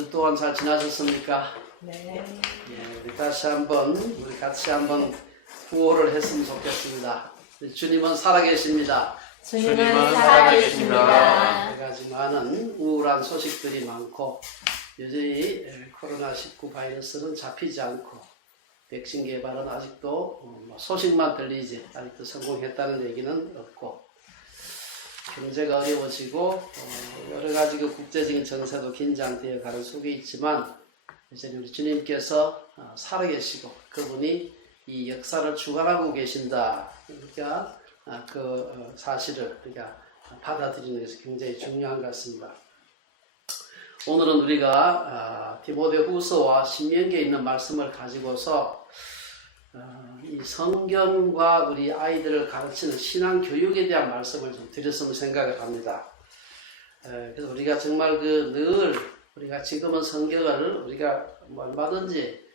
주 동안 잘 지나셨습니까? 네. 예, 우리 같이 한번 구호를 했으면 좋겠습니다. 주님은 살아계십니다. 주님은 살아계십니다. 여러가지 많은 우울한 소식들이 많고 여전히 코로나19 바이러스는 잡히지 않고 백신 개발은 아직도 소식만 들리지 아직도 성공했다는 얘기는 없고 경제가 어려워지고 여러 가지 그 국제적인 정세도 긴장되어 가는 속에 있지만 이제 우리 주님께서 살아계시고 그분이 이 역사를 주관하고 계신다. 그러니까 그 사실을 우리가 받아들이는 것이 굉장히 중요한 것 같습니다. 오늘은 우리가 디모데후서와 신명기에 있는 말씀을 가지고서 이 성경과 우리 아이들을 가르치는 신앙 교육에 대한 말씀을 좀 드렸으면 생각을 합니다. 그래서 우리가 정말 늘 우리가 지금은 성경을 우리가 얼마든지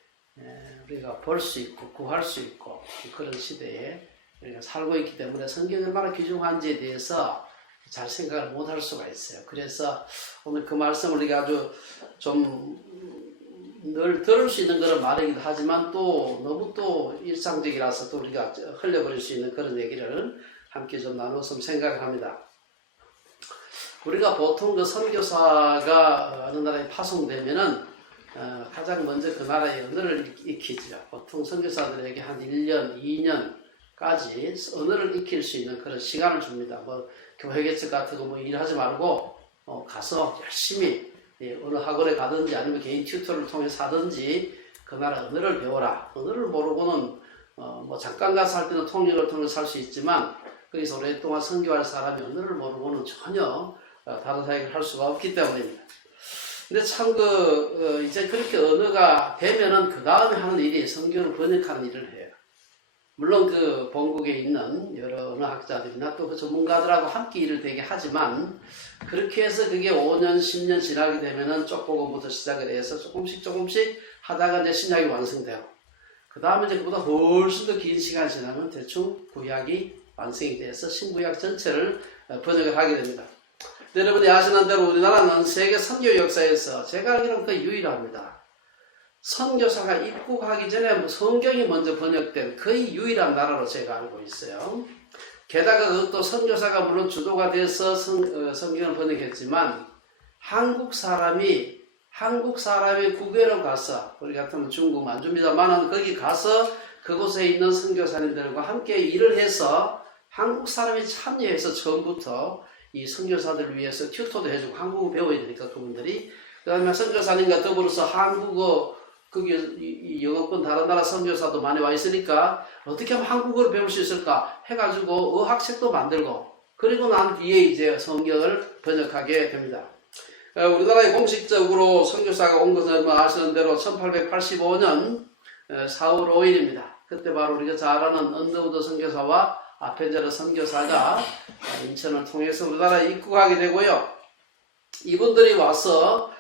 우리가 볼 수 있고 구할 수 있고 그런 시대에 우리가 살고 있기 때문에 성경이 얼마나 귀중한지에 대해서 잘 생각을 못할 수가 있어요. 그래서 오늘 그 말씀을 우리가 아주 좀 늘 들을 수 있는 그런 말이기도 하지만 또 너무 또 일상적이라서 또 우리가 흘려버릴 수 있는 그런 얘기를 함께 좀 나누었으면 생각을 합니다. 우리가 보통 그 선교사가 어느 나라에 파송되면은 가장 먼저 그 나라의 언어를 익히죠. 보통 선교사들에게 한 1년, 2년까지 언어를 익힐 수 있는 그런 시간을 줍니다. 뭐 교회 개척 같은 거 뭐 일하지 말고 가서 열심히 어느 학원에 가든지 아니면 개인 튜터를 통해서 하든지 그 나라 언어를 배워라. 언어를 모르고는 뭐 잠깐 가서 할 때는 통역을 통해서 할 수 있지만 거기서 오랫동안 선교할 사람이 언어를 모르고는 전혀 다른 사역을 할 수가 없기 때문입니다. 근데 참 이제 그렇게 언어가 되면은 그 다음에 하는 일이 성경을 번역하는 일을 해요. 물론 그 본국에 있는 여러 언어학자들이나 또 그 전문가들하고 함께 일을 되게 하지만 그렇게 해서 그게 5년, 10년 지나게 되면은 쪽복음부터 시작을 해서 조금씩 하다가 이제 신약이 완성되고 그 다음에 이제 그보다 훨씬 더 긴 시간 지나면 대충 구약이 완성이 돼서 신구약 전체를 번역을 하게 됩니다. 여러분이 아시는 대로 우리나라는 세계 선교 역사에서 제가 알기로는 거의 유일합니다. 선교사가 입국하기 전에 성경이 먼저 번역된 거의 유일한 나라로 제가 알고 있어요. 게다가 그것도 선교사가 물론 주도가 돼서 성경을 번역했지만 한국 사람이 국외로 가서 우리 같으면 중국 만주입니다만은 거기 가서 그곳에 있는 선교사님들과 함께 일을 해서 한국 사람이 참여해서 처음부터 이 선교사들을 위해서 튜터도 해주고 한국어 배워야 되니까 그분들이 그 다음에 선교사님과 더불어서 한국어 거기 영어권 다른 나라 선교사도 많이 와 있으니까 어떻게 하면 한국어를 배울 수 있을까 해가지고 어학책도 만들고 그리고 난 뒤에 이제 성경을 번역하게 됩니다. 우리나라에 공식적으로 선교사가 온 것은 아시는 대로 1885년 4월 5일입니다. 그때 바로 우리가 잘 아는 언더우드 선교사와 아펜자르 선교사가 인천을 통해서 우리나라에 입국하게 되고요. 이분들이 와서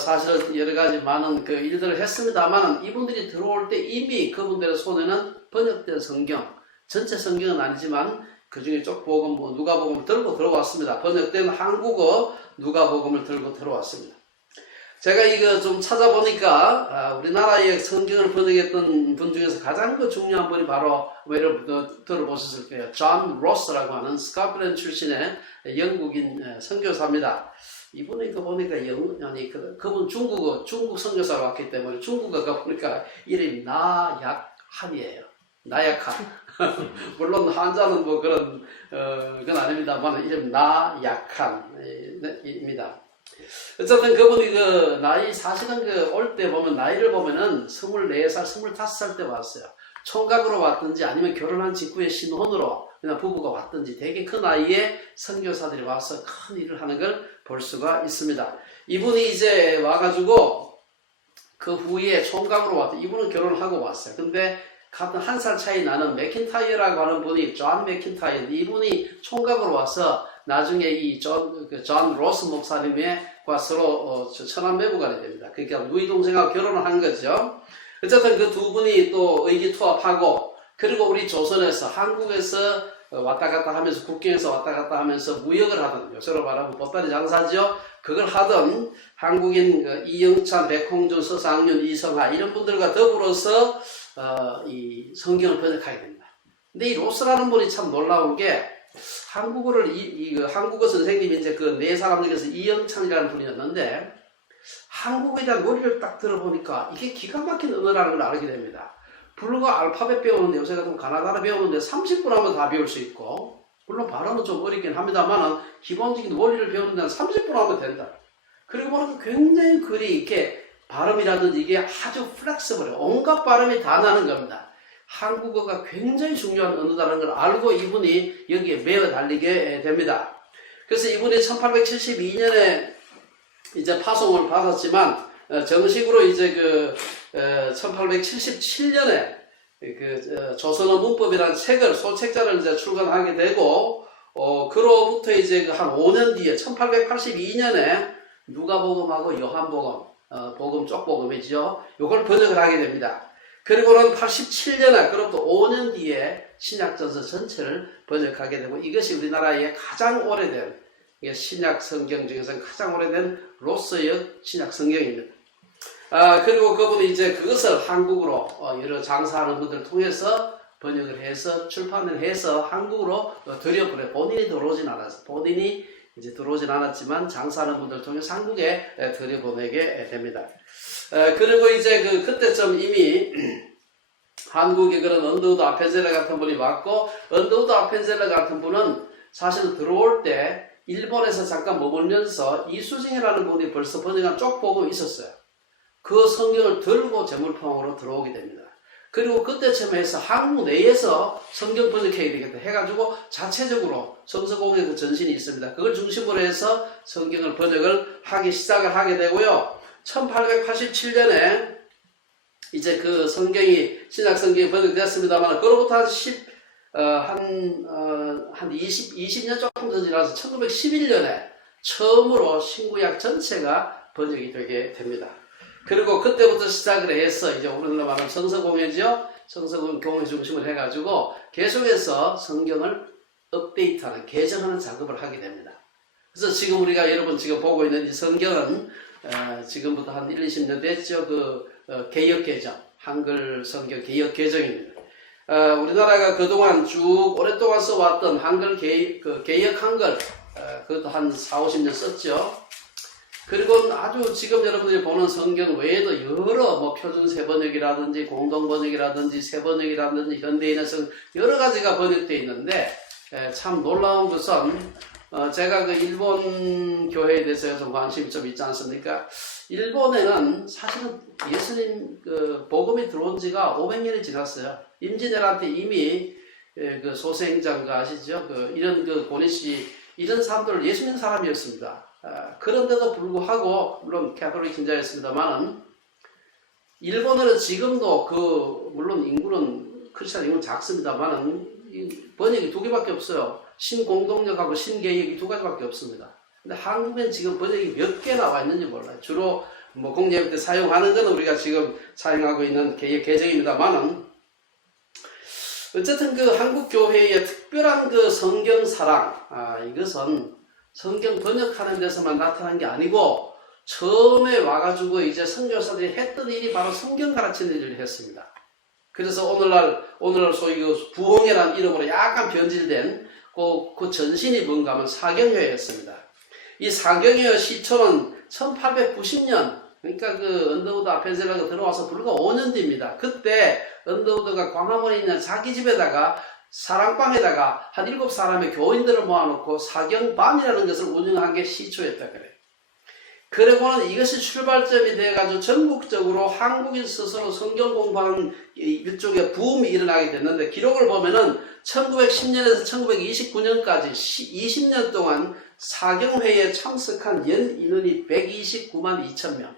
사실은 여러 가지 많은 그 일들을 했습니다만 이분들이 들어올 때 이미 그분들의 손에는 번역된 성경, 전체 성경은 아니지만 그 중에 쪽복음, 누가복음을 들고 들어왔습니다. 번역된 한국어 누가복음을 들고 들어왔습니다. 제가 이거 좀 찾아보니까 우리나라의 성경을 번역했던 분 중에서 가장 중요한 분이 바로 여러분 들어보셨을 거예요. 존 로스라고 하는 스코틀랜드 출신의 영국인 선교사입니다. 이분이 보니까 그분 중국 선교사로 왔기 때문에 중국어가 보니까 이름이 나약한이에요. 나약한. 물론 한자는 뭐 그런 건 아닙니다만 이름 나약한입니다. 어쨌든 그분이 나이 사실은 올 때 보면 나이를 보면은 24살, 25살 때 왔어요. 총각으로 왔든지 아니면 결혼한 직후에 신혼으로 그냥 부부가 왔든지 되게 그 나이에 선교사들이 와서 큰 일을 하는 걸 볼 수가 있습니다. 이분이 이제 와가지고 그 후에 총각으로 왔대. 이분은 결혼을 하고 왔어요. 근데 같은 한 살 차이 나는 맥킨타이어라고 하는 분이 존 맥킨타이어 이분이 총각으로 와서 나중에 이 존 로스 목사님과 서로 천안매부가 됩니다. 그러니까 누이 동생하고 결혼을 한 거죠. 어쨌든 그 두 분이 또 의기투합하고 그리고 우리 조선에서 한국에서 왔다 갔다 하면서 국경에서 왔다 갔다 하면서 무역을 하던, 요새로 말하면 보따리 장사죠. 그걸 하던 한국인 이영찬, 백홍준, 서상윤, 이성하 이런 분들과 더불어서 이 성경을 번역하게 됩니다. 근데 이 로스라는 분이 참 놀라운 게 한국어를 한국어 선생님이 이제 그 네 사람 중에서 이영찬이라는 분이었는데 한국에 대한 논리를 딱 들어보니까 이게 기가 막힌 언어라는 걸 알게 됩니다. 불과 알파벳 배우는데 요새 같은 가나다라 배우는데 30분 하면 다 배울 수 있고 물론 발음은 좀 어렵긴 합니다만 기본적인 원리를 배우는 데는 30분 하면 된다. 그리고 보니까 굉장히 글이 이렇게 발음이라든지 이게 아주 플렉서블해요. 온갖 발음이 다 나는 겁니다. 한국어가 굉장히 중요한 언어다라는 걸 알고 이분이 여기에 매어 달리게 됩니다. 그래서 이분이 1872년에 이제 파송을 받았지만 정식으로 이제 1877년에 조선어 문법이라는 책을 소책자를 이제 출간하게 되고 그로부터 이제 한 5년 뒤에 1882년에 누가복음하고 요한복음 복음 쪽복음이죠. 이걸 번역을 하게 됩니다. 그리고는 87년에 그로부터 5년 뒤에 신약전서 전체를 번역하게 되고 이것이 우리나라의 가장 오래된 신약 성경 중에서 가장 오래된 로스역 신약 성경입니다. 그리고 그분이 이제 그것을 한국으로 여러 장사하는 분들을 통해서 번역을 해서 출판을 해서 한국으로 들여보내 본인이 들어오진 않았어요. 본인이 이제 들어오진 않았지만 장사하는 분들을 통해서 한국에 들여보내게 됩니다. 그리고 이제 그때쯤 이미 한국에 그런 언더우드 아펜젤러 같은 분이 왔고 언더우드 아펜젤러 같은 분은 사실 들어올 때 일본에서 잠깐 머물면서 이수징이라는 분이 벌써 번역한 쪽복음이 있었어요. 그 성경을 들고 제물포항으로 들어오게 됩니다. 그리고 그때쯤 해서 한국 내에서 성경 번역해야 되겠다 해가지고 자체적으로 성서공회 그 전신이 있습니다. 그걸 중심으로 해서 성경을 번역을 시작을 하게 되고요. 1887년에 이제 그 성경이 신약 성경이 번역됐습니다만 그로부터 한 20년 조금 더 지나서 1911년에 처음으로 신구약 전체가 번역이 되게 됩니다. 그리고 그때부터 시작을 해서 이제 우리나라 말하는 성서공회죠. 성서공회 중심을 해가지고 계속해서 성경을 업데이트하는, 개정하는 작업을 하게 됩니다. 그래서 지금 우리가 여러분 지금 보고 있는 이 성경은 지금부터 한 1-20년 됐죠. 개역 개정, 한글 성경 개역 개정입니다. 우리나라가 그동안 쭉 오랫동안 써왔던 한글 개역 한글, 그것도 한 4-50년 썼죠. 그리고 아주 지금 여러분들이 보는 성경 외에도 여러 표준 세번역이라든지 공동번역이라든지 세번역이라든지 현대인의 여러 가지가 번역되어 있는데 참 놀라운 것은 제가 일본 교회에 대해서 좀 관심이 좀 있지 않습니까? 일본에는 사실은 예수님 복음이 들어온 지가 500년이 지났어요. 임진왜란때 이미 소생장가 아시죠? 이런 고니시 이런 사람들 예수 믿는 사람이었습니다. 그런데도 불구하고 물론 캐톨릭 신자였습니다만은 일본어는 지금도 물론 인구는 크리스찬 인구는 작습니다만은 번역이 2개밖에 없어요. 신공동역하고 신개역이 2가지밖에 없습니다. 근데 한국엔 지금 번역이 몇 개 나와 있는지 몰라요. 주로 공예회 때 사용하는 건 우리가 지금 사용하고 있는 개역 개정입니다만은 어쨌든 한국 교회의 특별한 성경 사랑 이것은 성경 번역하는 데서만 나타난 게 아니고 처음에 와가지고 이제 선교사들이 했던 일이 바로 성경 가르치는 일을 했습니다. 그래서 오늘날 소위 부흥회라는 이름으로 약간 변질된 그 전신이 뭔가 하면 사경회였습니다. 이 사경회 시초는 1890년 그러니까 언더우드 아펜젤러가 들어와서 불과 5년 뒤입니다. 그때 언더우드가 광화문에 있는 자기 집에다가 사랑방에다가 한 7사람의 교인들을 모아놓고 사경반이라는 것을 운영한 게 시초였다 그래요. 그리고는 이것이 출발점이 돼가지고 전국적으로 한국인 스스로 성경 공부하는 일종의 붐이 일어나게 됐는데 기록을 보면은 1910년에서 1929년까지 20년 동안 사경회에 참석한 연 인원이 129만 2천 명,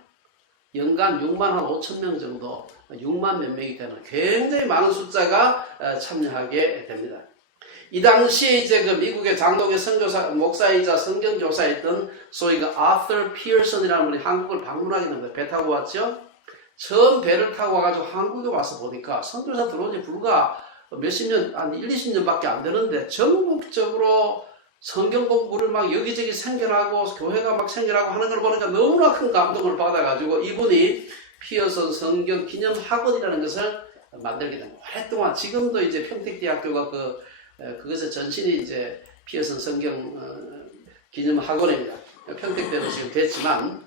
연간 6만 한 5천 명 정도, 6만 몇 명이 되는 굉장히 많은 숫자가 참여하게 됩니다. 이 당시에 이제 미국의 장로교 선교사, 목사이자 성경교사였던 소위 아서 피어슨이라는 분이 한국을 방문하게 됩니다. 배 타고 왔죠? 처음 배를 타고 와가지고 한국에 와서 보니까 선교사 들어온 지 불과 몇십 년, 한 1, 20년밖에 안 되는데 전국적으로 성경 공부를 막 여기저기 생겨나고 교회가 막 생겨나고 하는 걸 보니까 너무나 큰 감동을 받아가지고 이분이 피어선 성경 기념학원이라는 것을 만들게 됩니다. 오랫동안 지금도 이제 평택대학교가 그것의 전신이 이제 피어선 성경 기념학원입니다. 평택대로 지금 됐지만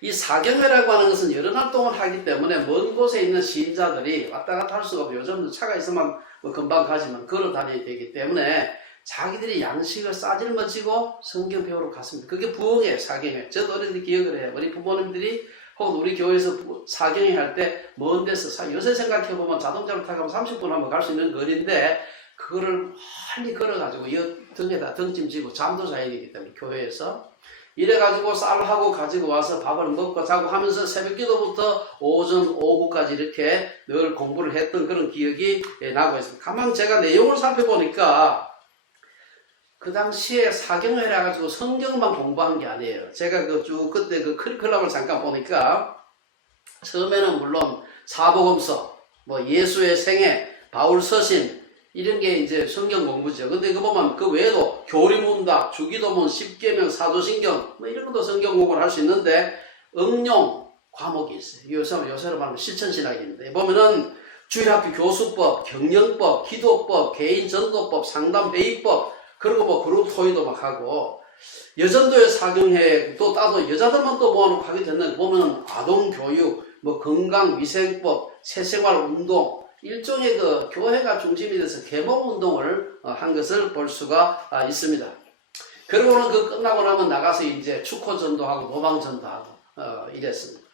이 사경회라고 하는 것은 여러 날 동안 하기 때문에 먼 곳에 있는 시인자들이 왔다 갔다 할 수가 없고 요즘도 차가 있으면 뭐 금방 가지만 걸어 다녀야 되기 때문에 자기들이 양식을 싸질머지고 성경 배우러 갔습니다. 그게 부흥회예요. 사경회. 저도 어릴 때 기억을 해요. 우리 부모님들이 혹은 우리 교회에서 사경회 할 때 먼 데서 요새 생각해보면 자동차로 타고 30분 하면 갈 수 있는 거리인데 그거를 멀리 걸어가지고 등에다 등짐 지고 잠도 자야 되기 때문에 교회에서 이래가지고 쌀하고 가지고 와서 밥을 먹고 자고 하면서 새벽기도부터 오전 오후까지 이렇게 늘 공부를 했던 그런 기억이 나고 있습니다. 가만 제가 내용을 살펴보니까 그 당시에 사경회라 가지고 성경만 공부한 게 아니에요. 제가 그때 그 커리큘럼을 잠깐 보니까 처음에는 물론 사복음서, 뭐 예수의 생애, 바울 서신 이런 게 이제 성경 공부죠. 근데 그 보면 그 외에도 교리문답, 주기도문, 십계명, 사도신경 뭐 이런 것도 성경 공부를 할 수 있는데 응용 과목이 있어요. 요새로 말하면 실천신학입니다. 보면은 주일학교 교수법, 경영법, 기도법, 개인전도법, 상담배의법 그리고 뭐 그룹 소위도 막 하고 여전도의 사경회도 따도 여자들만 또 모아놓고 하게 됐는데 보면은 아동교육, 뭐 건강위생법, 새생활운동 일종의 그 교회가 중심이 돼서 계몽운동을 한 것을 볼 수가 있습니다. 그리고는 그 끝나고 나면 나가서 이제 축호전도하고 모방전도하고 이랬습니다.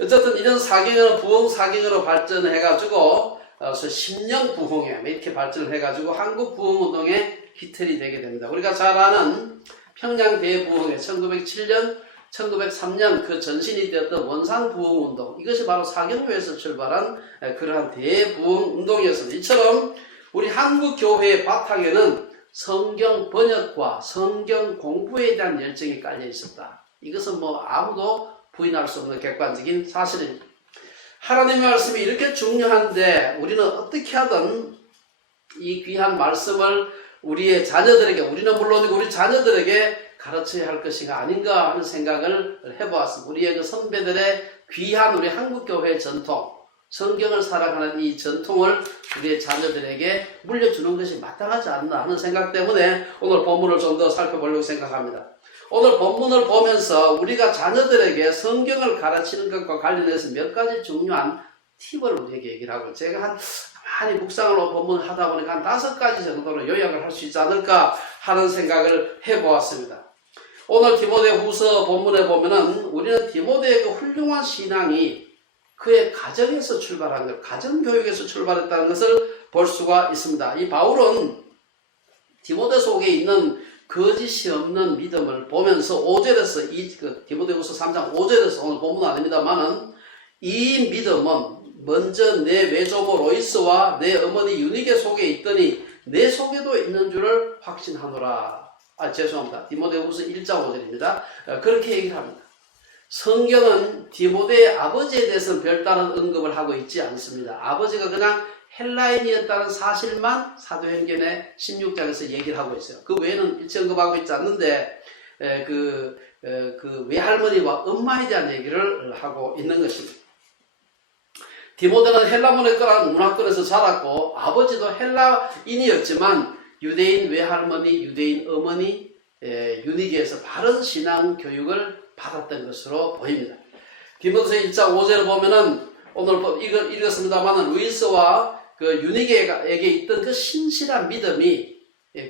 어쨌든 이런 사경회는 부흥 사경회로 발전해가지고 10년 부흥회 이렇게 발전을 해가지고 한국 부흥운동의 기틀이 되게 됩니다. 우리가 잘 아는 평양 대부흥회 1907년 1903년 그 전신이 되었던 원산부흥운동 이것이 바로 사경회에서 출발한 그러한 대부흥운동이었습니다. 이처럼 우리 한국교회의 바탕에는 성경 번역과 성경 공부에 대한 열정이 깔려 있었다. 이것은 뭐 아무도 부인할 수 없는 객관적인 사실입니다. 하나님의 말씀이 이렇게 중요한데 우리는 어떻게 하든 이 귀한 말씀을 우리의 자녀들에게 우리는 물론이고 우리 자녀들에게 가르쳐야 할 것인가 아닌가 하는 생각을 해보았습니다. 우리의 그 선배들의 귀한 우리 한국교회의 전통 성경을 살아가는 이 전통을 우리의 자녀들에게 물려주는 것이 마땅하지 않나 하는 생각 때문에 오늘 본문을 좀 더 살펴보려고 생각합니다. 오늘 본문을 보면서 우리가 자녀들에게 성경을 가르치는 것과 관련해서 몇 가지 중요한 팁을 우리에게 얘기를 하고 제가 많이 묵상을 본문을 하다 보니까 한 5가지 정도로 요약을 할 수 있지 않을까 하는 생각을 해보았습니다. 오늘 디모데후서 본문에 보면은 우리는 디모데의 그 훌륭한 신앙이 그의 가정에서 출발한 것, 가정교육에서 출발했다는 것을 볼 수가 있습니다. 이 바울은 디모데 속에 있는 거짓이 없는 믿음을 보면서 5절에서 디모데후서 3장 5절에서 오늘 본문 아닙니다만은 이 믿음은 먼저 내 외조모 로이스와 내 어머니 유니게 속에 있더니 내 속에도 있는 줄을 확신하노라. 죄송합니다. 디모데후서 1장 5절입니다. 그렇게 얘기를 합니다. 성경은 디모데의 아버지에 대해서는 별다른 언급을 하고 있지 않습니다. 아버지가 그냥 헬라인이었다는 사실만 사도행전의 16장에서 얘기를 하고 있어요. 그 외에는 일체 언급하고 있지 않는데 그 외할머니와 엄마에 대한 얘기를 하고 있는 것입니다. 디모데는 헬라 문화권에서 자랐고 아버지도 헬라인이었지만 유대인 외할머니, 유대인 어머니 유니게에서 바른 신앙 교육을 받았던 것으로 보입니다. 디모데서 1장 5절을 보면은 오늘 읽었습니다만 루이스와 그 유니게에게 있던 그 신실한 믿음이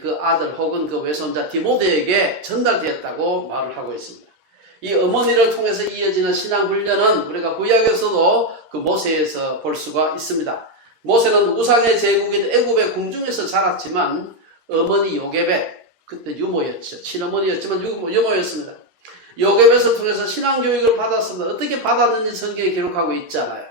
그 아들 혹은 그 외손자 디모데에게 전달되었다고 말을 하고 있습니다. 이 어머니를 통해서 이어지는 신앙 훈련은 우리가 구약에서도 그 모세에서 볼 수가 있습니다. 모세는 우상의 제국인 애굽의 궁중에서 자랐지만 어머니 요게벳 그때 유모였죠. 친어머니였지만 유모였습니다. 요게벳을 통해서 신앙교육을 받았습니다. 어떻게 받았는지 성경에 기록하고 있잖아요.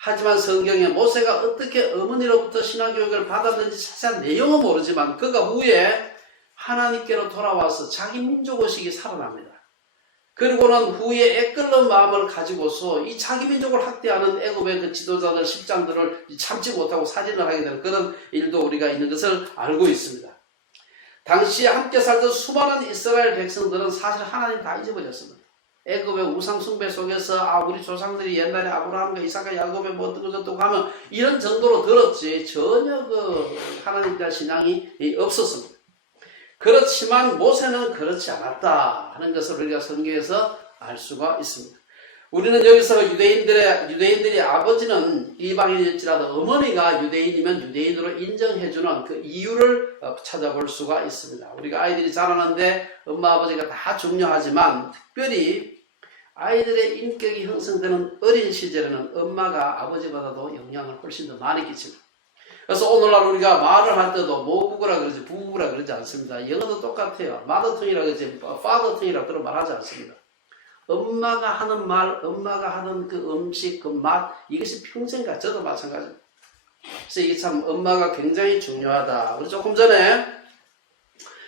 하지만 성경에 모세가 어떻게 어머니로부터 신앙교육을 받았는지 자세한 내용은 모르지만 그가 후에 하나님께로 돌아와서 자기 민족의식이 살아납니다. 그리고는 후에 애끓는 마음을 가지고서 이 자기 민족을 학대하는 애굽의 그 지도자들, 십장들을 참지 못하고 사진을 하게 되는 그런 일도 우리가 있는 것을 알고 있습니다. 당시에 함께 살던 수많은 이스라엘 백성들은 사실 하나님 다 잊어버렸습니다. 애굽의 우상 숭배 속에서 우리 조상들이 옛날에 아브라함과 이삭과 야곱의 뭐 어떻고 저떻고 하면 이런 정도로 들었지 전혀 그 하나님에 대한 신앙이 없었습니다. 그렇지만 모세는 그렇지 않았다 하는 것을 우리가 성경에서 알 수가 있습니다. 우리는 여기서 유대인들의 아버지는 이방인일지라도 어머니가 유대인이면 유대인으로 인정해주는 그 이유를 찾아볼 수가 있습니다. 우리가 아이들이 자라는데 엄마 아버지가 다 중요하지만 특별히 아이들의 인격이 형성되는 어린 시절에는 엄마가 아버지보다도 영향을 훨씬 더 많이 끼칩니다. 그래서 오늘날 우리가 말을 할 때도 모국어라 그러지 부국어라 그러지 않습니다. 영어도 똑같아요. 마더텅이라 그러지 파더텅이라 그런 말하지 않습니다. 엄마가 하는 말, 엄마가 하는 그 음식, 그 맛, 이것이 평생 가. 저도 마찬가지입니다. 그래서 이게 참 엄마가 굉장히 중요하다. 우리 조금 전에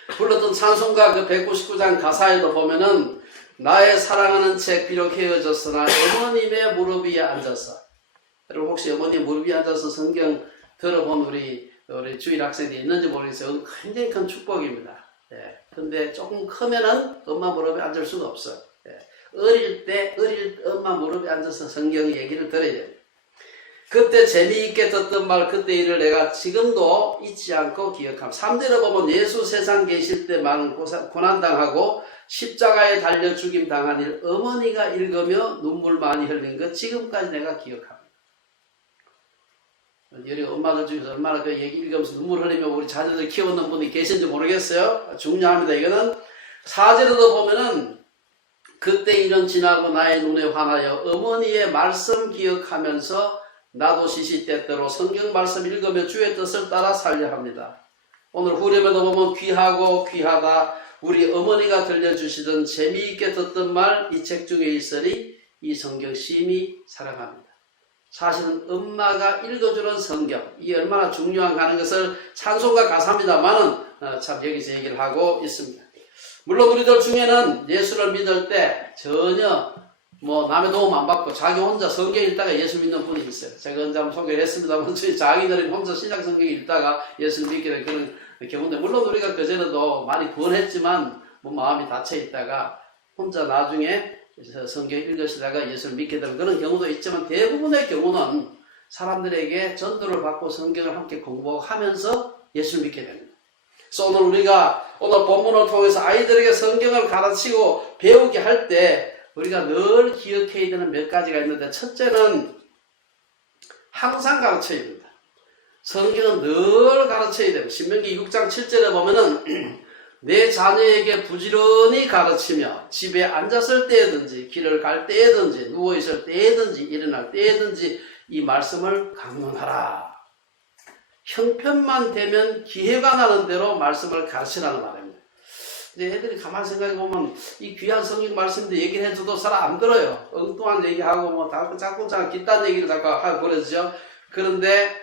불렀던 찬송가 그 199장 가사에도 보면은 나의 사랑하는 책 비록 헤어졌으나 어머님의 무릎 위에 앉아서, 여러분 혹시 어머님 무릎 위에 앉아서 성경 들어본 우리 주일 학생들이 있는지 모르겠어요. 굉장히 큰 축복입니다. 근데 조금 크면은 엄마 무릎에 앉을 수가 없어요. 어릴 때 엄마 무릎에 앉아서 성경 얘기를 들어야 돼요. 그때 재미있게 듣던 말, 그때 일을 내가 지금도 잊지 않고 기억합니다. 3절에 보면 예수 세상 계실 때 많은 고난당하고 십자가에 달려 죽임 당한 일, 어머니가 읽으며 눈물 많이 흘린 것 지금까지 내가 기억합니다. 우리 엄마들 중에서 얼마나 그 얘기 읽으면서 눈물 흘리며 우리 자녀들 키우는 분이 계신지 모르겠어요. 중요합니다. 이거는 4절에도 보면은 그때 일은 지나고 나의 눈에 환하여 어머니의 말씀 기억하면서 나도 시시때때로 성경 말씀 읽으며 주의 뜻을 따라 살려 합니다. 오늘 후렴에도 보면 귀하고 귀하다 우리 어머니가 들려주시던 재미있게 듣던 말 이 책 중에 있으니 이 성경 심히 사랑합니다. 사실은 엄마가 읽어주는 성경 이 얼마나 중요한가 하는 것을 찬송가 가사입니다만은 참 여기서 얘기를 하고 있습니다. 물론 우리들 중에는 예수를 믿을 때 전혀 뭐 남의 도움 안 받고 자기 혼자 성경 읽다가 예수 믿는 분이 있어요. 제가 언제 한번 소개를 했습니다만 저희 자기들이 혼자 신약 성경 읽다가 예수를 믿게 된 그런 경우인데 물론 우리가 그전에도 많이 권했지만 뭐 마음이 닫혀 있다가 혼자 나중에 성경 읽으시다가 예수를 믿게 되는 그런 경우도 있지만 대부분의 경우는 사람들에게 전도를 받고 성경을 함께 공부하면서 예수를 믿게 됩니다. 그래서 우리가 오늘 본문을 통해서 아이들에게 성경을 가르치고 배우게 할 때 우리가 늘 기억해야 되는 몇 가지가 있는데 첫째는 항상 가르쳐야 됩니다. 성경은 늘 가르쳐야 됩니다. 신명기 6장 7절에 보면은 내 자녀에게 부지런히 가르치며 집에 앉았을 때든지 길을 갈 때든지 누워있을 때든지 일어날 때든지 이 말씀을 강론하라. 형편만 되면 기회가 나는 대로 말씀을 가르치라는 말입니다. 이제 애들이 가만히 생각해보면 이 귀한 성경 말씀도 얘기를 해줘도 잘 안 들어요. 엉뚱한 얘기하고 뭐 자꾸 깃딴 얘기를 자꾸 하고 그러죠. 그런데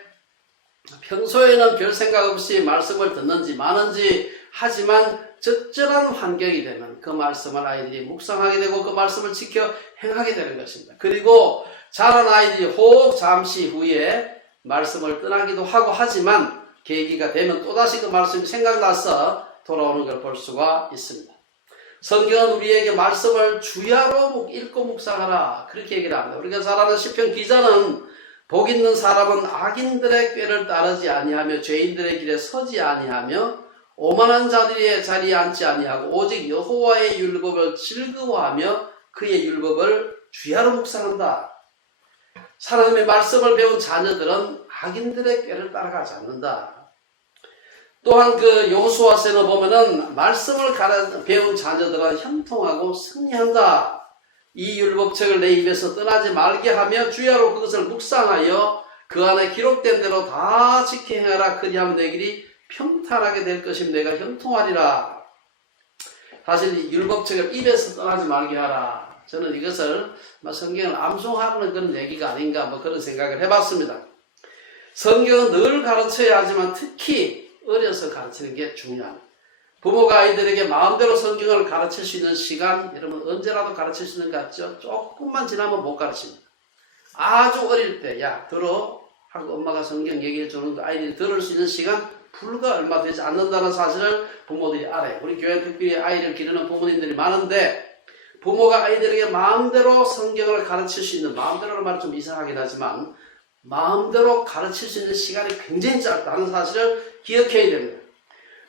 평소에는 별 생각 없이 말씀을 듣는지 마는지 하지만 적절한 환경이 되면 그 말씀을 아이들이 묵상하게 되고 그 말씀을 지켜 행하게 되는 것입니다. 그리고 자란 아이들이 혹 잠시 후에 말씀을 떠나기도 하고 하지만 계기가 되면 또다시 그 말씀이 생각나서 돌아오는 걸 볼 수가 있습니다. 성경은 우리에게 말씀을 주야로 읽고 묵상하라 그렇게 얘기를 합니다. 우리가 잘 아는 시편 기자는 복 있는 사람은 악인들의 꾀를 따르지 아니하며 죄인들의 길에 서지 아니하며 오만한 자들의 자리에 앉지 아니하고 오직 여호와의 율법을 즐거워하며 그의 율법을 주야로 묵상한다. 하나님의 말씀을 배운 자녀들은 악인들의 꾀를 따라가지 않는다. 또한 그 여호수아서에 보면은 말씀을 배운 자녀들은 형통하고 승리한다. 이 율법책을 내 입에서 떠나지 말게 하며 주야로 그것을 묵상하여 그 안에 기록된 대로 다 지켜 행하라. 그리하면 내 길이 평탄하게 될 것이면 내가 형통하리라. 사실 율법책을 입에서 떠나지 말게 하라. 저는 이것을 성경을 암송하는 그런 얘기가 아닌가 뭐 그런 생각을 해봤습니다. 성경은 늘 가르쳐야 하지만 특히 어려서 가르치는 게 중요합니다. 부모가 아이들에게 마음대로 성경을 가르칠 수 있는 시간, 여러분 언제라도 가르칠 수 있는 것 같죠? 조금만 지나면 못 가르칩니다. 아주 어릴 때, 야, 들어. 하고 엄마가 성경 얘기해 주는 거 아이들이 들을 수 있는 시간 불과 얼마 되지 않는다는 사실을 부모들이 알아요. 우리 교회 특별히 아이를 기르는 부모님들이 많은데, 부모가 아이들에게 마음대로 성경을 가르칠 수 있는, 마음대로라는 말은 좀 이상하긴 하지만, 마음대로 가르칠 수 있는 시간이 굉장히 짧다는 사실을 기억해야 됩니다.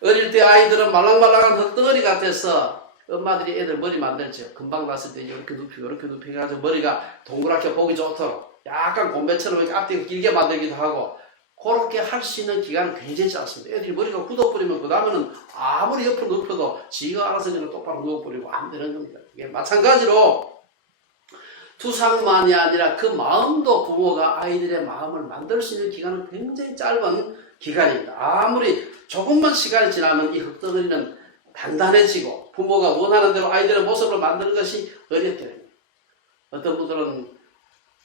어릴 때 아이들은 말랑말랑한 흙덩어리 같아서 엄마들이 애들 머리 만들죠. 금방 났을 때 이렇게 눕히고 이렇게 눕히고 해가지고 머리가 동그랗게 보기 좋도록 약간 곰배처럼 이렇게 앞뒤가 길게 만들기도 하고, 그렇게 할 수 있는 기간은 굉장히 짧습니다. 애들이 머리가 굳어버리면 그 다음에는 아무리 옆으로 눕혀도 지가 알아서 그냥 똑바로 누워버리고 안 되는 겁니다. 이게 마찬가지로 투상만이 아니라 그 마음도 부모가 아이들의 마음을 만들 수 있는 기간은 굉장히 짧은 기간입니다. 아무리 조금만 시간이 지나면 이 흙덩어리는 단단해지고 부모가 원하는 대로 아이들의 모습을 만드는 것이 어렵게 됩니다. 어떤 분들은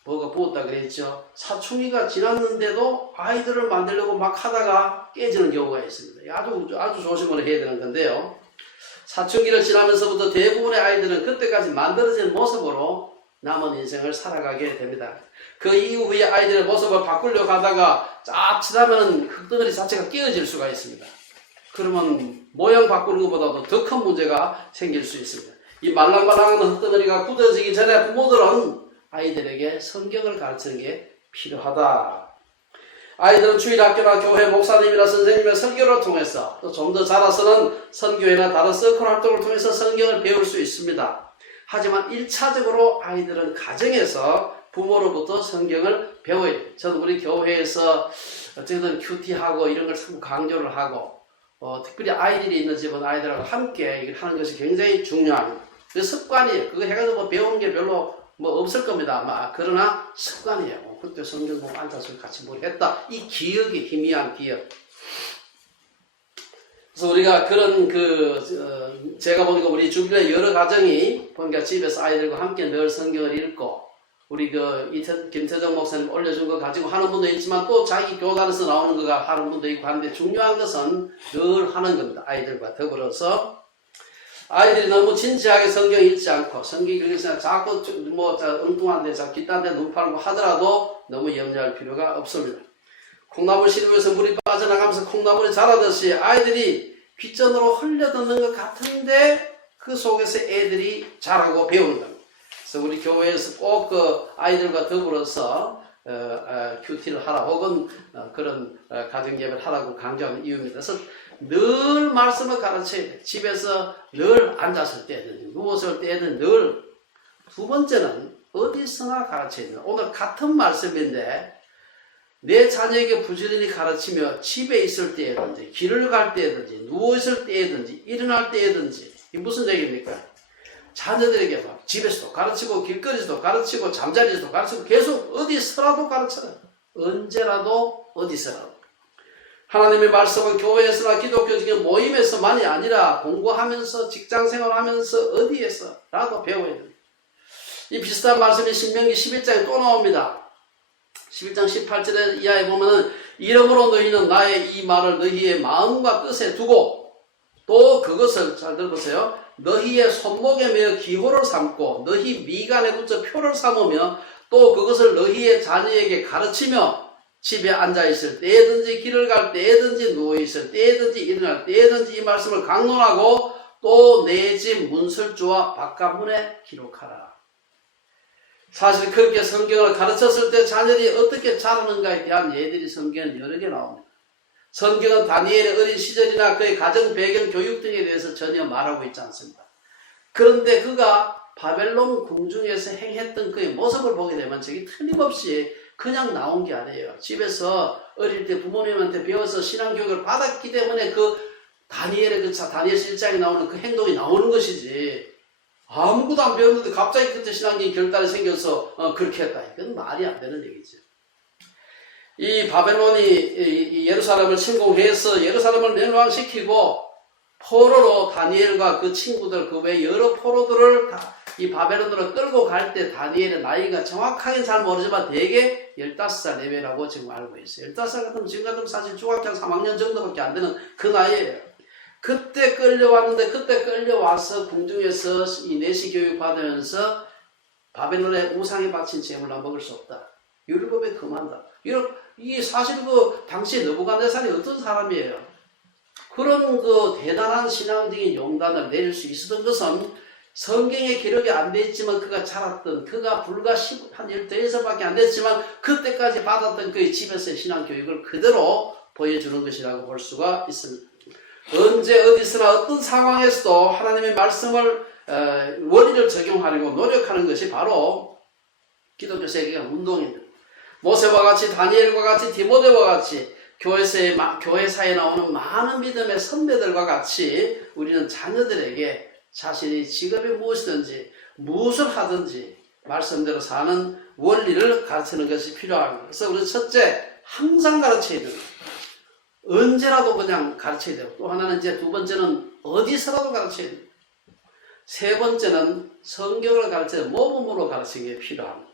뭐가 부었다 그랬죠. 사춘기가 지났는데도 아이들을 만들려고 막 하다가 깨지는 경우가 있습니다. 아주 조심을 해야 되는 건데요. 사춘기를 지나면서부터 대부분의 아이들은 그때까지 만들어진 모습으로 남은 인생을 살아가게 됩니다. 그 이후에 아이들의 모습을 바꾸려고 하다가 쫙 지나면 흙덩어리 자체가 깨어질 수가 있습니다. 그러면 모양 바꾸는 것보다도 더 큰 문제가 생길 수 있습니다. 이 말랑말랑한 흙덩어리가 굳어지기 전에 부모들은 아이들에게 성경을 가르치는 게 필요하다. 아이들은 주일학교나 교회 목사님이나 선생님의 설교를 통해서 또 좀 더 자라서는 선교회나 다른 서클 활동을 통해서 성경을 배울 수 있습니다. 하지만 1차적으로 아이들은 가정에서 부모로부터 성경을 배워야 돼요. 저는 우리 교회에서 어쨌든 큐티하고 이런 걸 자꾸 강조를 하고, 특별히 아이들이 있는 집은 아이들하고 함께 하는 것이 굉장히 중요합니다. 그 습관이에요. 그거 해가지고 뭐 배우는 게 별로 뭐 없을 겁니다. 아마. 그러나 습관이에요. 그때 성경 보고 앉아서 같이 뭘 했다. 이 기억이 희미한 기억. 그래서 우리가 그런 제가 보니까 우리 주변의 여러 가정이 보니까 집에서 아이들과 함께 늘 성경을 읽고, 우리 김태정 목사님 올려준 거 가지고 하는 분도 있지만 또 자기 교단에서 나오는 거가 하는 분도 있고 하는데, 중요한 것은 늘 하는 겁니다. 아이들과 더불어서. 아이들이 너무 진지하게 성경 읽지 않고 성경 읽으면 자꾸 엉뚱한데 깃딴데 눈 팔고 하더라도 너무 염려할 필요가 없습니다. 콩나물 시루에서 물이 빠져나가면서 콩나물이 자라듯이 아이들이 귓전으로 흘려듣는 것 같은데 그 속에서 애들이 자라고 배우는 겁니다. 그래서 우리 교회에서 꼭 그 아이들과 더불어서 큐티를 하라 혹은 그런 가정예배를 하라고 강조하는 이유입니다. 그래서 늘 말씀을 가르쳐야 돼. 집에서 늘 앉았을 때든 누웠을 때든 늘. 두 번째는 어디서나 가르쳐야 된다. 오늘 같은 말씀인데 내 자녀에게 부지런히 가르치며 집에 있을 때든지 길을 갈 때든지 누워있을 때든지 일어날 때든지, 이게 무슨 얘기입니까? 자녀들에게 막 집에서도 가르치고 길거리에서도 가르치고 잠자리에서도 가르치고 계속 어디서라도 가르쳐라. 언제라도 어디서라도. 하나님의 말씀은 교회에서나 기독교적인 모임에서만이 아니라 공부하면서 직장생활하면서 어디에서라도 배워야 됩니다. 이 비슷한 말씀이 신명기 11장에 또 나옵니다. 11장 18절에 이하에 보면은 이러므로 너희는 나의 이 말을 너희의 마음과 뜻에 두고 또 그것을 잘 들어보세요. 너희의 손목에 매어 기호를 삼고 너희 미간에 붙여 표를 삼으며 또 그것을 너희의 자녀에게 가르치며 집에 앉아있을 때든지 길을 갈 때든지 누워있을 때든지 일어날 때든지 이 말씀을 강론하고 또 내 집 문설주와 바깥문에 기록하라. 사실 그렇게 성경을 가르쳤을 때 자녀들이 어떻게 자라는가에 대한 예들이 성경에 여러 개 나옵니다. 성경은 다니엘의 어린 시절이나 그의 가정 배경 교육 등에 대해서 전혀 말하고 있지 않습니다. 그런데 그가 바벨론 궁중에서 행했던 그의 모습을 보게 되면 저게 틀림없이 그냥 나온 게 아니에요. 집에서 어릴 때 부모님한테 배워서 신앙교육을 받았기 때문에 그 다니엘의 다니엘 1장에 나오는 그 행동이 나오는 것이지, 아무것도 안 배웠는데 갑자기 그때 신앙적인 결단이 생겨서 그렇게 했다. 이건 말이 안 되는 얘기죠. 이 바벨론이 예루살렘을 침공해서 예루살렘을 멸망시키고 포로로 다니엘과 그 친구들 그 외 여러 포로들을 이 바벨론으로 끌고 갈 때 다니엘의 나이가 정확하게 잘 모르지만 대개 15살 내외라고 지금 알고 있어요. 15살 같으면 지금 같으면 사실 중학교 3학년 정도밖에 안 되는 그 나이예요. 그때 끌려왔는데 그때 끌려와서 궁중에서 이 내시 교육 받으면서 바벨론의 우상에 바친 제물을 먹을 수 없다. 율법에 금한다. 이 사실 그 당시 느부갓네살이 어떤 사람이에요? 그런 그 대단한 신앙적인 용단을 내릴 수 있었던 것은 성경에 기록이 안 돼 있지만 그가 자랐던 그가 불과 한 12살밖에 안 됐지만 그때까지 받았던 그의 집에서의 신앙 교육을 그대로 보여주는 것이라고 볼 수가 있습니다. 언제 어디서나 어떤 상황에서도 하나님의 말씀을 원리를 적용하려고 노력하는 것이 바로 기독교 세계의 운동입니다. 모세와 같이 다니엘과 같이 디모데와 같이 교회사에 나오는 많은 믿음의 선배들과 같이 우리는 자녀들에게 자신이 직업이 무엇이든지 무엇을 하든지 말씀대로 사는 원리를 가르치는 것이 필요합니다. 그래서 우리 첫째, 항상 가르쳐야 됩니다. 언제라도 그냥 가르쳐야 되고, 또 하나는 이제 두 번째는 어디서라도 가르쳐야 됩니다. 세 번째는 성경을 가르쳐야 모범으로 가르치는 게 필요합니다.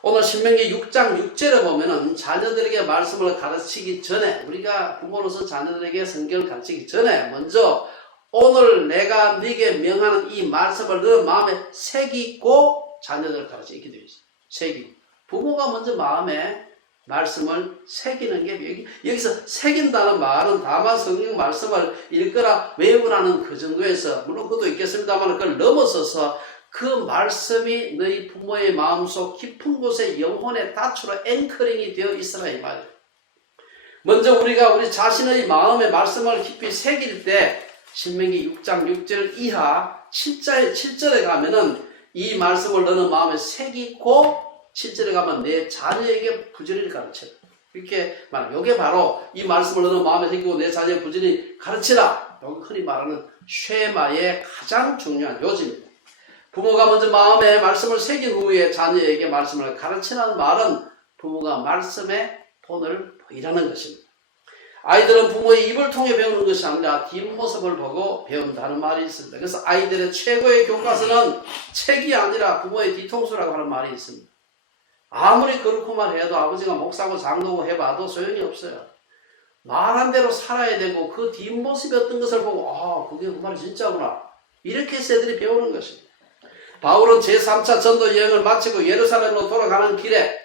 오늘 신명기 6장 6절에 보면은 자녀들에게 말씀을 가르치기 전에, 우리가 부모로서 자녀들에게 성경을 가르치기 전에 먼저 오늘 내가 네게 명하는 이 말씀을 너 마음에 새기고 자녀들을 가르쳐 이렇게 되어 있어요. 새기고. 부모가 먼저 마음에 말씀을 새기는 게, 여기서 새긴다는 말은 다만 성경 말씀을 읽거나 외우라는 그 정도에서, 물론 그것도 있겠습니다만 그걸 넘어서서 그 말씀이 너희 부모의 마음속 깊은 곳에 영혼의 닻으로 앵커링이 되어 있으라 이 말이에요. 먼저 우리가 우리 자신의 마음의 말씀을 깊이 새길 때 신명기 6장 6절 이하 7절에 가면은 이 말씀을 너는 마음에 새기고 7절에 가면 내 자녀에게 부지런히 가르쳐라. 이렇게 말합니다. 이게 바로 이 말씀을 너는 마음에 새기고 내 자녀에게 부지런히 가르치라. 이게 흔히 말하는 쉐마의 가장 중요한 요지입니다. 부모가 먼저 마음에 말씀을 새긴 후에 자녀에게 말씀을 가르치라는 말은 부모가 말씀에 본을 보이라는 것입니다. 아이들은 부모의 입을 통해 배우는 것이 아니라 뒷모습을 보고 배운다는 말이 있습니다. 그래서 아이들의 최고의 교과서는 책이 아니라 부모의 뒤통수라고 하는 말이 있습니다. 아무리 그렇고만 해도 아버지가 목사고 장로고 해봐도 소용이 없어요. 말한 대로 살아야 되고 그 뒷모습이 어떤 것을 보고 그게 그 말이 진짜구나. 이렇게 해서 애들이 배우는 것입니다. 바울은 제3차 전도 여행을 마치고 예루살렘으로 돌아가는 길에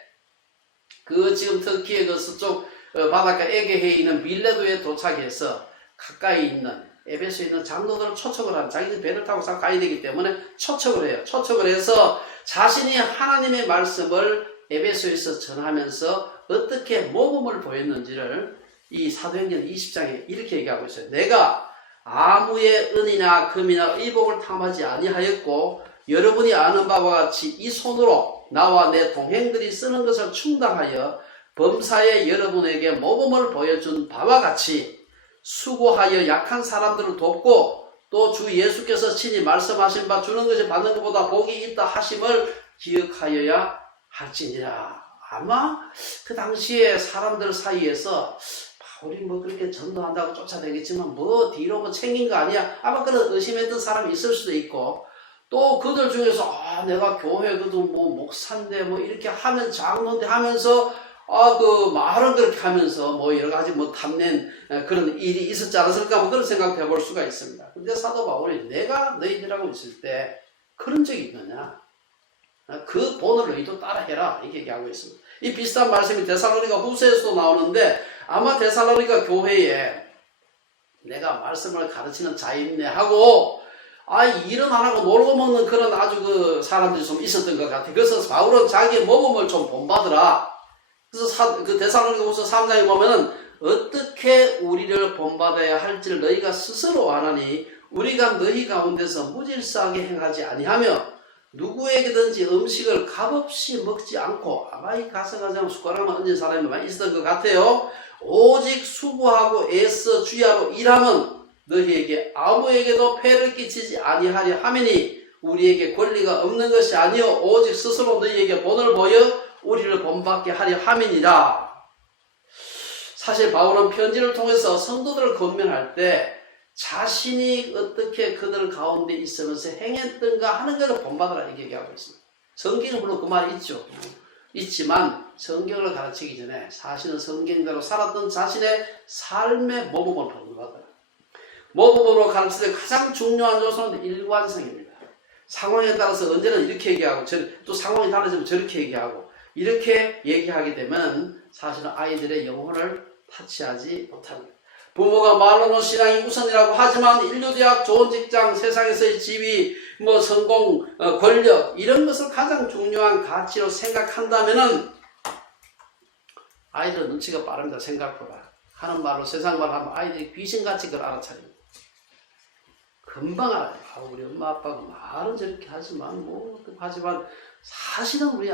지금 터키의 그 서쪽 바닷가 에게해에 있는 밀레도에 도착해서 가까이 있는 에베소에 있는 장로들을 초청을 하는, 자기들 배를 타고 가야 되기 때문에 초청을 해요. 초청을 해서 자신이 하나님의 말씀을 에베소에서 전하면서 어떻게 모범을 보였는지를 이 사도행전 20장에 이렇게 얘기하고 있어요. 내가 아무의 은이나 금이나 의복을 탐하지 아니하였고 여러분이 아는 바와 같이 이 손으로 나와 내 동행들이 쓰는 것을 충당하여 범사에 여러분에게 모범을 보여준 바와 같이 수고하여 약한 사람들을 돕고 또 주 예수께서 친히 말씀하신 바 주는 것이 받는 것보다 복이 있다 하심을 기억하여야 할지니라. 아마 그 당시에 사람들 사이에서 바울이 그렇게 전도한다고 쫓아다니겠지만 뒤로 챙긴 거 아니야? 아마 그런 의심했던 사람이 있을 수도 있고, 또 그들 중에서 내가 교회 목사인데 이렇게 하면 장로인데 하면서 그 말은 그렇게 하면서 여러 가지 탐낸 그런 일이 있었지 않았을까 그런 생각해 볼 수가 있습니다. 근데 사도 바울이 내가 너희들하고 있을 때 그런 적이 있느냐? 그 본을 너희도 따라해라 이렇게 얘기하고 있습니다. 이 비슷한 말씀이 데살로니가 후서에서도 나오는데 아마 데살로니가 교회에 내가 말씀을 가르치는 자인네 하고 일은 안 하고 놀고 먹는 그런 아주 사람들이 좀 있었던 것 같아요. 그래서 바울은 자기의 모범을 좀 본받으라. 그래서 데살로니가 후서 3장에 보면은 어떻게 우리를 본받아야 할지를 너희가 스스로 아나니 우리가 너희 가운데서 무질서하게 행하지 아니하며 누구에게든지 음식을 값없이 먹지 않고 아마 이 가성가장 숟가락만 얹은 사람이 많이 있었던 것 같아요. 오직 수고하고 애써 주야로 일하면 너희에게 아무에게도 폐를 끼치지 아니하려 하매니 우리에게 권리가 없는 것이 아니요 오직 스스로 너희에게 본을 보여 우리를 본받게 하려 함이니라. 사실 바울은 편지를 통해서 성도들을 권면할 때 자신이 어떻게 그들 가운데 있으면서 행했던가 하는 것을 본받으라 이렇게 얘기하고 있습니다. 성경은 물론 그 말이 있죠. 있지만 성경을 가르치기 전에 사실은 성경대로 살았던 자신의 삶의 모범을 본받아라. 모범으로 가르칠 때 가장 중요한 요소는 일관성입니다. 상황에 따라서 언제는 이렇게 얘기하고 또 상황이 달라지면 저렇게 얘기하고 이렇게 얘기하게 되면 사실은 아이들의 영혼을 타치하지 못합니다. 부모가 말로는 신앙이 우선이라고 하지만 인류대학, 좋은 직장, 세상에서의 지위, 성공, 권력 이런 것을 가장 중요한 가치로 생각한다면은 아이들은 눈치가 빠릅니다. 생각보다. 하는 말로 세상 말 하면 아이들이 귀신같이 그걸 알아차립니다. 금방 알아요. 우리 엄마 아빠가 말은 저렇게 하지만 하지만 사실은 우리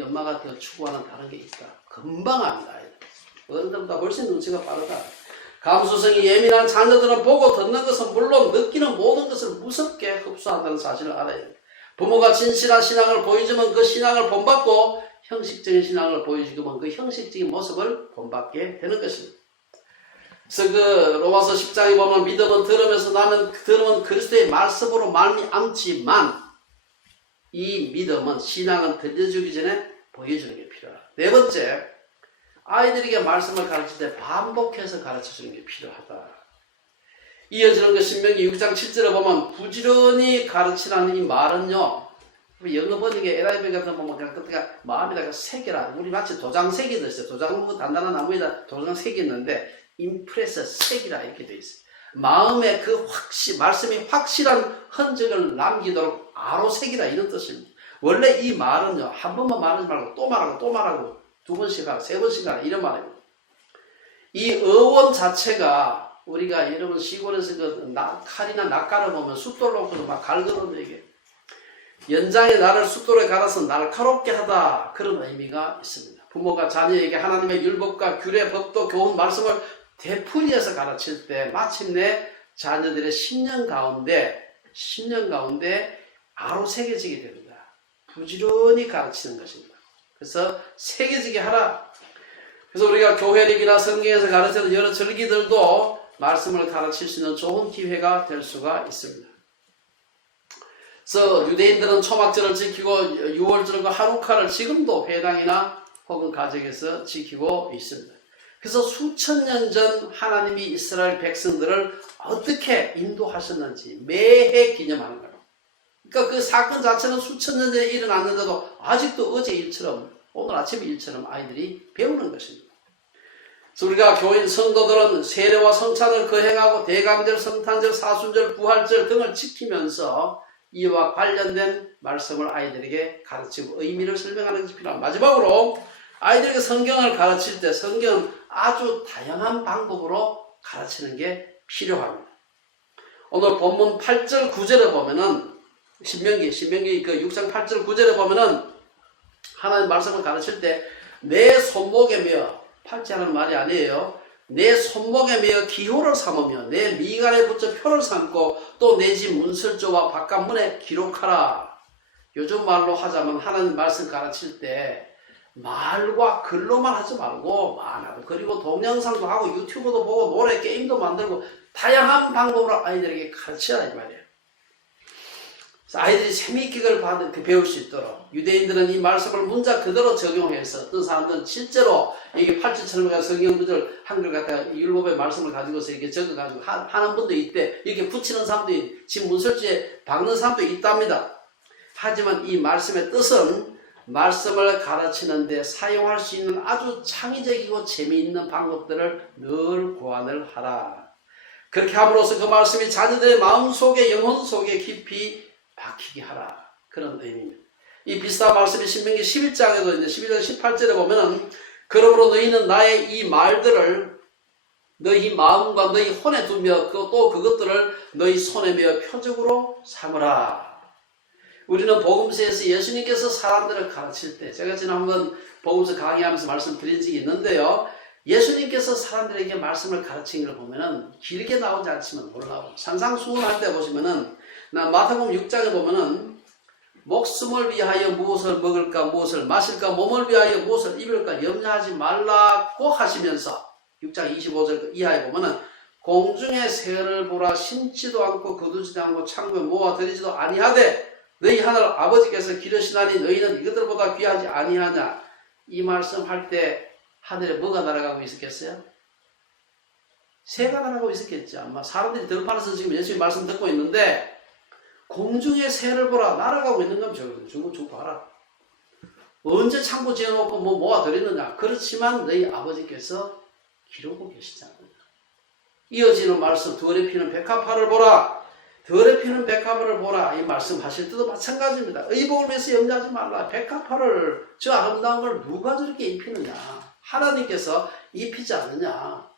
엄마가 더 추구하는 다른 게 있다. 금방 압니다. 아이들. 어른들보다 훨씬 눈치가 빠르다. 감수성이 예민한 자녀들은 보고 듣는 것은 물론 느끼는 모든 것을 무섭게 흡수한다는 사실을 알아야 합니다. 부모가 진실한 신앙을 보여주면 그 신앙을 본받고 형식적인 신앙을 보여주면 그 형식적인 모습을 본받게 되는 것입니다. 그래서 로마서 10장에 보면 믿음은 들으면 그리스도의 말씀으로 말미암지만 이 믿음은 신앙은 들려주기 전에 보여주는 게 필요하다. 네 번째, 아이들에게 말씀을 가르칠 때 반복해서 가르쳐주는 게 필요하다. 이어지는 그 신명기 6장 7절에 보면 부지런히 가르치라는 이 말은요, 영어 번역에 NIV 같은 거 보면 그냥 마음에다가 새겨라. 우리 마치 도장 새기듯 있어요. 도장 단단한 나무에다 도장 새겼는데 임프레스 새기라 이렇게 돼 있어요. 마음에 말씀이 확실한 흔적을 남기도록 아로 새기라 이런 뜻입니다. 원래 이 말은요, 한 번만 말하지 말고 또 말하고 또 말하고 두 번씩 하고 세 번씩 하고 이런 말입니다. 이 어원 자체가 우리가 여러분 시골에서 칼이나 낫가를 보면 숫돌로 막 갈거든요. 이게 연장의 날을 숫돌에 갈아서 날카롭게 하다 그런 의미가 있습니다. 부모가 자녀에게 하나님의 율법과 규례, 법도, 교훈, 말씀을 되풀이해서 가르칠 때 마침내 자녀들의 10년 가운데 아로 새겨지게 됩니다. 부지런히 가르치는 것입니다. 그래서 새겨지게 하라. 그래서 우리가 교회력이나 성경에서 가르치는 여러 절기들도 말씀을 가르칠 수 있는 좋은 기회가 될 수가 있습니다. 그래서 유대인들은 초막절을 지키고 유월절과 하루카를 지금도 회당이나 혹은 가정에서 지키고 있습니다. 그래서 수천 년 전 하나님이 이스라엘 백성들을 어떻게 인도하셨는지 매해 기념하는 거예요. 그러니까 그 사건 자체는 수천 년 전에 일어났는데도 아직도 어제 일처럼 오늘 아침 일처럼 아이들이 배우는 것입니다. 그래서 우리가 교인 성도들은 세례와 성찬을 거행하고 대강절, 성탄절, 사순절, 부활절 등을 지키면서 이와 관련된 말씀을 아이들에게 가르치고 의미를 설명하는 것이 필요합니다. 마지막으로 아이들에게 성경을 가르칠 때 성경은 아주 다양한 방법으로 가르치는 게 필요합니다. 오늘 본문 8절 9절에 보면은 신명기 그 6장 8절 9절에 보면은 하나님 말씀을 가르칠 때 내 손목에 메어 팔찌하는 말이 아니에요. 내 손목에 메어 기호를 삼으며 내 미간에 붙여 표를 삼고 또 내 집 문설조와 바깥문에 기록하라. 요즘 말로 하자면 하나님 말씀 가르칠 때 말과 글로만 하지 말고 만화도 그리고 동영상도 하고 유튜브도 보고 노래 게임도 만들고 다양한 방법으로 아이들에게 가르치라 이 말이에요. 그래서 아이들이 재미있게 그걸 배울 수 있도록 유대인들은 이 말씀을 문자 그대로 적용해서 어떤 사람들은 실제로 이게 8절처럼 성경 구절 한글 갖다가 율법의 말씀을 가지고서 이렇게 적어가지고 하는 분도 있대. 이렇게 붙이는 사람도 집 문설주에 박는 사람도 있답니다. 하지만 이 말씀의 뜻은 말씀을 가르치는데 사용할 수 있는 아주 창의적이고 재미있는 방법들을 늘 고안을 하라. 그렇게 함으로써 그 말씀이 자녀들의 마음속에 영혼 속에 깊이 박히게 하라. 그런 의미입니다. 이 비슷한 말씀이 신명기 11장에도 이제 11장 18절에 보면은 그러므로 너희는 나의 이 말들을 너희 마음과 너희 혼에 두며 또 그것들을 너희 손에 메어 표적으로 삼으라. 우리는 복음서에서 예수님께서 사람들을 가르칠 때 제가 지난번 복음서 강의하면서 말씀드린 적이 있는데요. 예수님께서 사람들에게 말씀을 가르치는 걸 보면은 길게 나오지 않지만 놀라워. 산상수훈할 때 보시면은 마태복음 6장에 보면은 목숨을 위하여 무엇을 먹을까 무엇을 마실까 몸을 위하여 무엇을 입을까 염려하지 말라고 하시면서 6장 25절 이하에 보면은 공중의 새를 보라 심지도 않고 거두지도 않고 창고에 모아 들이지도 아니하되 너희 하늘 아버지께서 기르시나니 너희는 이것들보다 귀하지 아니하냐. 이 말씀할 때 하늘에 뭐가 날아가고 있었겠어요? 새가 날아가고 있었겠지. 아마 사람들이 들판에서 지금 열심히 말씀 듣고 있는데 공중에 새를 보라. 날아가고 있는 건 저거 봐라. 언제 창고 지어놓고 뭐 모아드렸느냐. 그렇지만 너희 아버지께서 기르고 계시잖아요. 이어지는 말씀, 덜에 피는 백합화를 보라. 덜에 피는 백합화를 보라. 이 말씀 하실 때도 마찬가지입니다. 의복을 위해서 염려하지 말라. 백합화를, 저 아름다운 걸 누가 저렇게 입히느냐. 하나님께서 입히지 않느냐.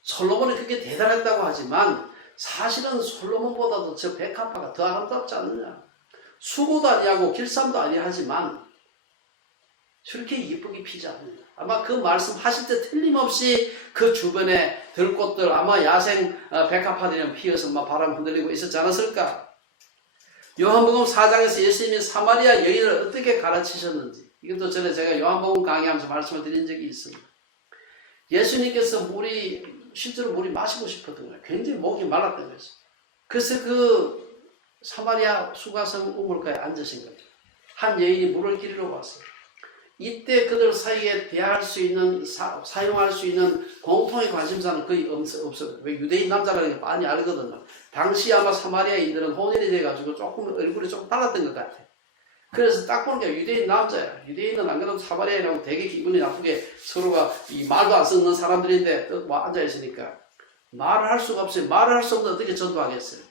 솔로몬이 그게 대단했다고 하지만 사실은 솔로몬보다도 저 백합화가 더 아름답지 않느냐. 수고도 아니하고 길쌈도 아니하지만 저렇게 이쁘게 피지 않느냐. 아마 그 말씀 하실 때 틀림없이 그 주변에 들꽃들 아마 야생 백합화들이 피어서 막 바람 흔들리고 있었지 않았을까? 요한복음 4장에서 예수님이 사마리아 여인을 어떻게 가르치셨는지 이것도 전에 제가 요한복음 강의하면서 말씀을 드린 적이 있습니다. 예수님께서 실제로 물이 마시고 싶었던 거예요. 굉장히 목이 말랐던 거죠. 그래서 그 사마리아 수가성 우물가에 앉으신 거죠. 한 여인이 물을 기르러 왔어요. 이때 그들 사이에 대할 수 있는, 사용할 수 있는 공통의 관심사는 거의 없어요. 왜 유대인 남자라는 게 많이 알거든요. 당시 아마 사마리아인들은 혼혈이 돼가지고 조금 얼굴이 좀 달랐던 것 같아요. 그래서 딱 보니까 유대인 남자야. 유대인은 안 그래도 사마리아인하고 되게 기분이 나쁘게 서로가 이 말도 안 섞는 사람들인데 뭐 앉아있으니까 말을 할 수가 없어요. 말을 할 수 없는데 어떻게 전도하겠어요.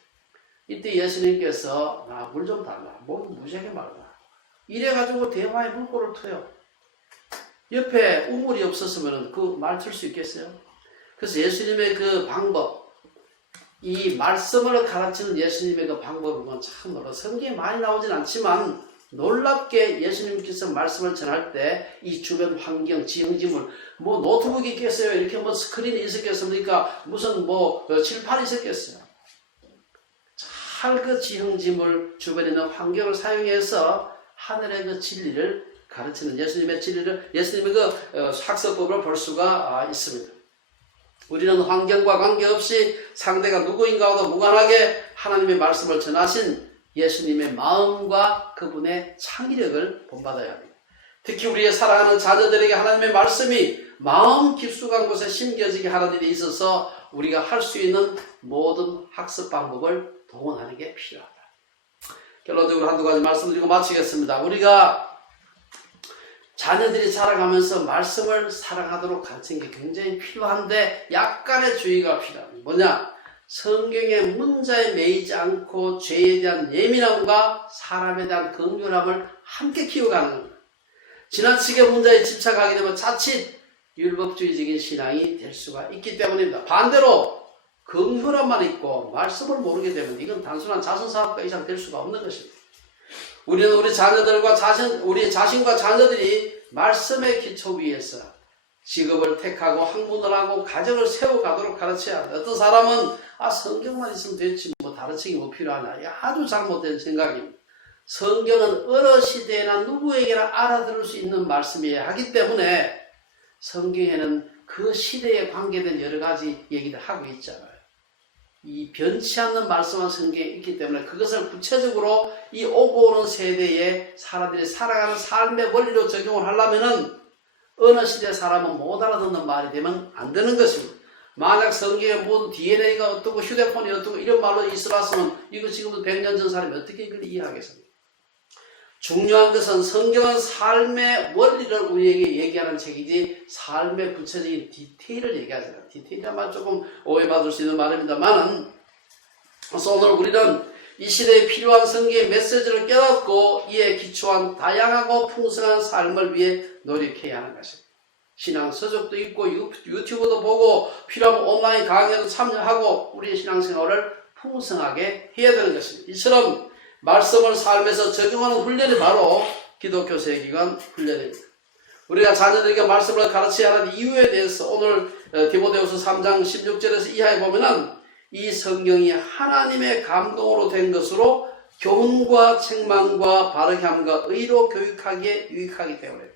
이때 예수님께서 물 좀 달라. 목이 무지하게 말라. 이래가지고 대화에 물꼬를 터요. 옆에 우물이 없었으면 그 말 틀 수 있겠어요? 그래서 예수님의 그 방법, 이 말씀을 가르치는 예수님의 그 방법을 보면 참 놀라. 성경에 많이 나오진 않지만 놀랍게 예수님께서 말씀을 전할 때 이 주변 환경, 지형지물, 뭐 노트북이 있겠어요? 이렇게 뭐 스크린이 있었겠습니까? 무슨 뭐 칠판이 있었겠어요? 잘 그 지형지물 주변에 있는 환경을 사용해서 하늘의 그 진리를 가르치는 예수님의 진리를, 예수님의 그 학습법을 볼 수가 있습니다. 우리는 환경과 관계없이 상대가 누구인가와도 무관하게 하나님의 말씀을 전하신 예수님의 마음과 그분의 창의력을 본받아야 합니다. 특히 우리의 사랑하는 자녀들에게 하나님의 말씀이 마음 깊숙한 곳에 심겨지게 하는 일이 있어서 우리가 할 수 있는 모든 학습 방법을 동원하는 게 필요하다. 결론적으로 한두 가지 말씀드리고 마치겠습니다. 우리가 자녀들이 자라가면서 말씀을 사랑하도록 가르치는 게 굉장히 필요한데 약간의 주의가 필요합니다. 뭐냐? 성경의 문자에 매이지 않고 죄에 대한 예민함과 사람에 대한 긍휼함을 함께 키워가는 겁니다. 지나치게 문자에 집착하게 되면 자칫 율법주의적인 신앙이 될 수가 있기 때문입니다. 반대로 긍휼함만 있고 말씀을 모르게 되면 이건 단순한 자선사업가 이상 될 수가 없는 것입니다. 우리는 우리 자녀들과 우리 자신과 자녀들이 말씀의 기초 위에서 직업을 택하고 학문을 하고 가정을 세워가도록 가르쳐야 합니다. 어떤 사람은 성경만 있으면 됐지 뭐 다른 책이 뭐 필요하나. 아주 잘못된 생각입니다. 성경은 어느 시대나 누구에게나 알아들을 수 있는 말씀이어야 하기 때문에 성경에는 그 시대에 관계된 여러 가지 얘기를 하고 있잖아요. 이 변치 않는 말씀한 성경에 있기 때문에 그것을 구체적으로 이 오고 오는 세대에 사람들이 살아가는 삶의 원리로 적용을 하려면은 어느 시대 사람은 못 알아듣는 말이 되면 안 되는 것입니다. 만약 성경에 모든 DNA가 어떻고 휴대폰이 어떻고 이런 말로 있어봤으면 이거 지금도 100년 전 사람이 어떻게 이걸 이해하겠습니까? 중요한 것은 성경은 삶의 원리를 우리에게 얘기하는 책이지 삶의 구체적인 디테일을 얘기하잖아요. 디테일이란 말 조금 오해받을 수 있는 말입니다만은 그래서 오늘 우리는 이 시대에 필요한 성경의 메시지를 깨닫고 이에 기초한 다양하고 풍성한 삶을 위해 노력해야 하는 것입니다. 신앙 서적도 읽고 유튜브도 보고 필요하면 온라인 강의에도 참여하고 우리의 신앙생활을 풍성하게 해야 되는 것입니다. 이처럼 말씀을 삶에서 적용하는 훈련이 바로 기독교 세계관 훈련입니다. 우리가 자녀들에게 말씀을 가르쳐야 하는 이유에 대해서 오늘 디모데후서 3장 16절에서 이하에 보면은 이 성경이 하나님의 감동으로 된 것으로 교훈과 책망과 바르게 함과 의로 교육하기에 유익하기 때문에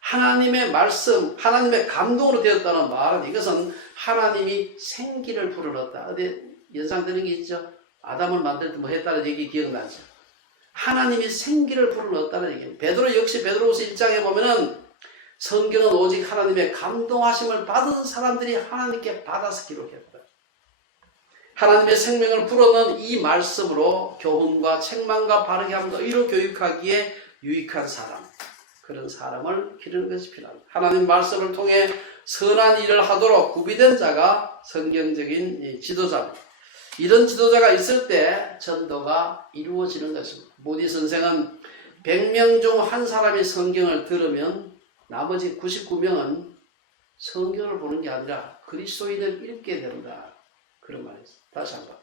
하나님의 말씀, 하나님의 감동으로 되었다는 말은 이것은 하나님이 생기를 불어넣었다. 어디 연상되는 게 있죠? 아담을 만들 때 뭐 했다는 얘기 기억나죠? 하나님이 생기를 불어넣었다는 얘기입니다. 베드로 역시 베드로후서 1장에 보면은 성경은 오직 하나님의 감동하심을 받은 사람들이 하나님께 받아서 기록했다. 하나님의 생명을 불어넣은 이 말씀으로 교훈과 책망과 바르게 함과 의로 교육하기에 유익한 사람, 그런 사람을 기르는 것이 필요합니다. 하나님 말씀을 통해 선한 일을 하도록 구비된 자가 성경적인 지도자입니다. 이런 지도자가 있을 때 전도가 이루어지는 것입니다. 모디 선생은 100명 중 한 사람이 성경을 들으면 나머지 99명은 성경을 보는 게 아니라 그리스도인을 읽게 된다. 그런 말이 있어요. 다시 한번.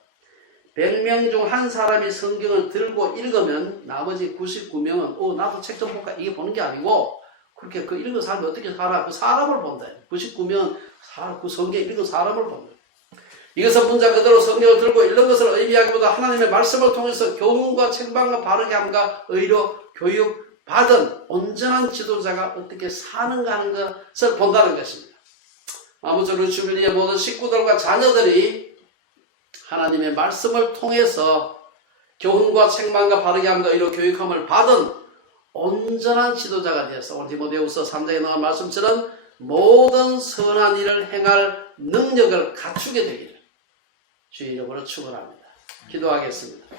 100명 중 한 사람이 성경을 들고 읽으면 나머지 99명은 나도 책 좀 볼까? 이게 보는 게 아니고 그렇게 그 읽은 사람이 어떻게 살아? 그 사람을 본다. 99명은 그 성경 읽은 사람을 본다. 이것은 문자 그대로 성경을 들고 읽는 것을 의미하기보다 하나님의 말씀을 통해서 교훈과 책망과 바르게 함과 의로 교육받은 온전한 지도자가 어떻게 사는가 하는 것을 본다는 것입니다. 아무쪼록 루츠빌리의 모든 식구들과 자녀들이 하나님의 말씀을 통해서 교훈과 책망과 바르게 함과 의로 교육함을 받은 온전한 지도자가 되어서 오늘 디모데후서 3장에 나온 말씀처럼 모든 선한 일을 행할 능력을 갖추게 되기를 주의 이름으로 축원합니다. 기도하겠습니다.